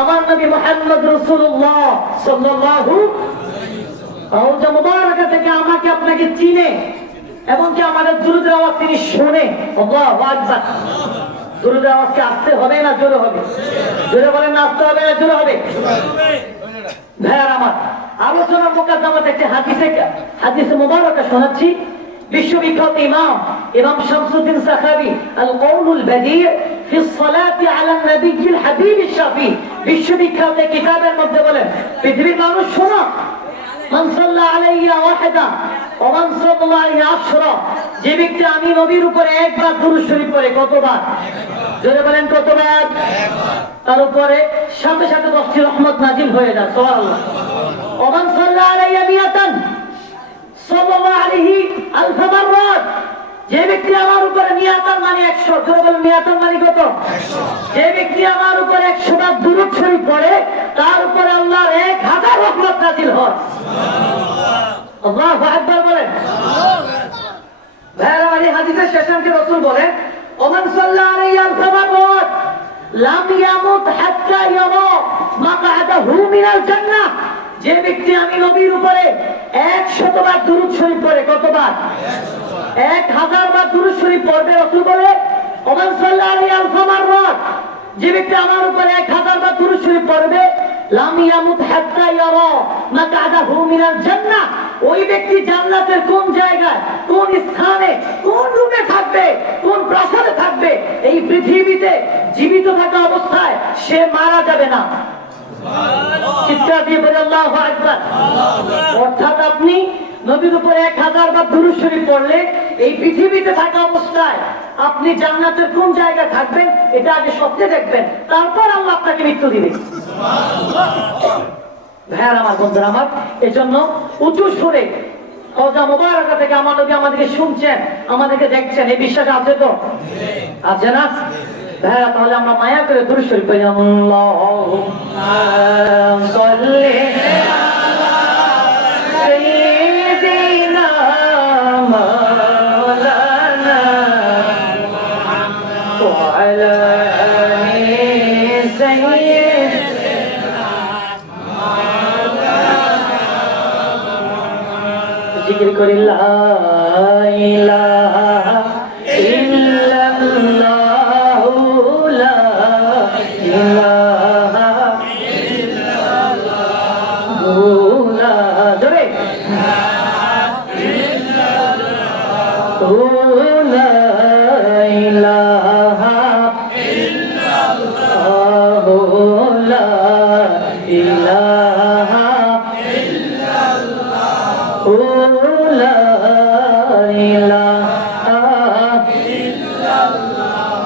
আমার নবী মুহাম্মদ রাসূলুল্লাহ সাল্লাল্লাহু রওজা মুবারাকা থেকে আমাকে আপনাকে চিনে এবং কি আমাদের দুরূদের আওয়াজ তিনি শুনে। আল্লাহু আকবার। দুরূদের আওয়াজ কি আসতে হবে না জোরে হবে? জোরে বলেন না আসতে হবে না জোরে হবে? ভাইয়ার আমার, আলোচনার মুকাদ্দামাতে একটি হাদিসে মুবারাকা শোনাচ্ছি। বিশ্ববিখ্যাত ইমাম শামসুদ্দিন সাখাবী আল কওলুল বাদি' ফি সলাতি আলা নবিয়্যিল হাবিবিশ শাফি, বিশ্ববিখ্যাত কিতাবের মধ্যে বলেন, পৃথিবীর মানুষ শোনো, মান সাল্লা আলাইয়া ওয়াহিদা ওয়া মান সাল্লা আলাইহি আশরা, যে ব্যক্তি আমি নবীর উপরে একবার দুরূদ শরীফ পড়ে কতবার? জোরে বলেন কতবার? তার উপরে সাথে সাথে 10টি রহমত নাজিল হয়ে যায়। সুবহানাল্লাহ। ওয়া মান সাল্লা আলাইয়া মিয়াতান সাল্লাল্লাহু আলাইহি আলফ মাররাত, যে ব্যক্তি আমার উপরে মিয়াতান মানে 100, জোরে বলেন মিয়াতান মানে কত? 100। যে ব্যক্তি আমার উপরে 100 বার দুরূদ শরীফ পড়ে তার উপরে আল্লাহর 1000 রহমত নাজিল হয়। সুবহানাল্লাহ। আল্লাহু আকবার বলেন। ভাইরা, এই হাদিসের শেষাংশে রাসূল বলেন, ওমান সাল্লা আলাইহি আলফ মাররাত লাম ইয়ামুত হাত্তা ইয়ারা মাকআদাহু মিনাল জান্নাহ, যে ব্যক্তি আমি নবীর উপরে 100 বার দুরূদ শরীফ পড়ে কতবার? 1000 বার দুরূদ শরীফ পড়বে। রাসূল বলে, ওমান সাল্লা আলাইহি আলফ মাররাত, যে ব্যক্তি আমার উপরে 1000 বার দুরূদ শরীফ পড়বে, লাম ইয়ামুত হাত্তা ইয়ারা মাকআদাহু মিনাল জান্নাহ, ওই ব্যক্তি জান্নাতের কোন জায়গায়, কোন স্থানে, কোন রুমে থাকবে, কোন প্রাসাদে থাকবে, এই পৃথিবীতে জীবিত থাকা অবস্থায় সে মারা যাবে না। চিৎকার দিয়ে বলে আল্লাহু আকবার। অর্থাৎ আপনি নবীর উপরে 1000 বার দুরূদ শরীফ পড়লে এই পৃথিবীতে থাকা অবস্থায় আপনি জান্নাতের কোন জায়গায় থাকবেন এটা আগে স্বপ্নে দেখবেন, তারপর আল্লাহ আপনাকে মৃত্যু দিবে। ভাইয়ার আমার, বন্ধুরা আমার, এজন্য উঁচু সুরে রওজা মুবারাকা থেকে আমার নবী আমাদেরকে শুনছেন, আমাদেরকে দেখছেন, এই বিশ্বাস আছে তো? আছে না? ভাইয়া, তাহলে আমরা মায়া করে দুরূদ শরীফ পড়ি। আল্লাহুম্মা সাল্লি আলা সাইয়্যিদিনা মাওলানা ওয়া আলা আলি সাইয়্যিদিনা মাওলানা, জিকির করি লা ইলাহা ইল্লাল্লাহ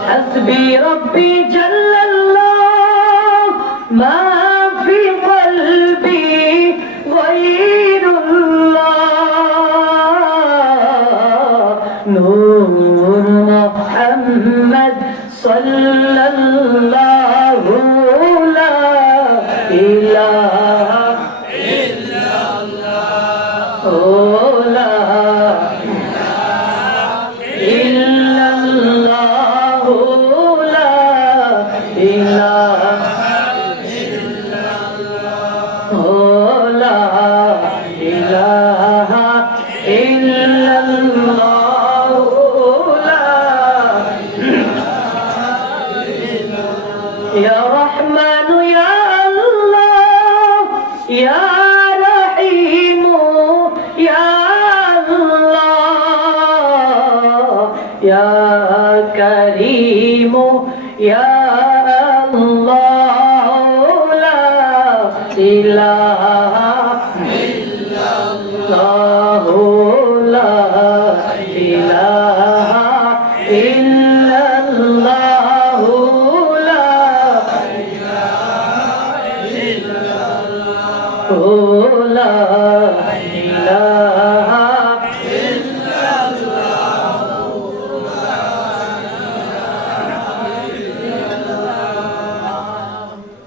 حسبي ربي جل الله ما في قلبي غير الله نور محمد صلى الله لا إله إلا الله لا إلا الله يا رحمن يا الله يا رحيم يا الله يا كريم يا الله لا إله إلا الله لا إله إلا الله لا إله إلا الله لا إله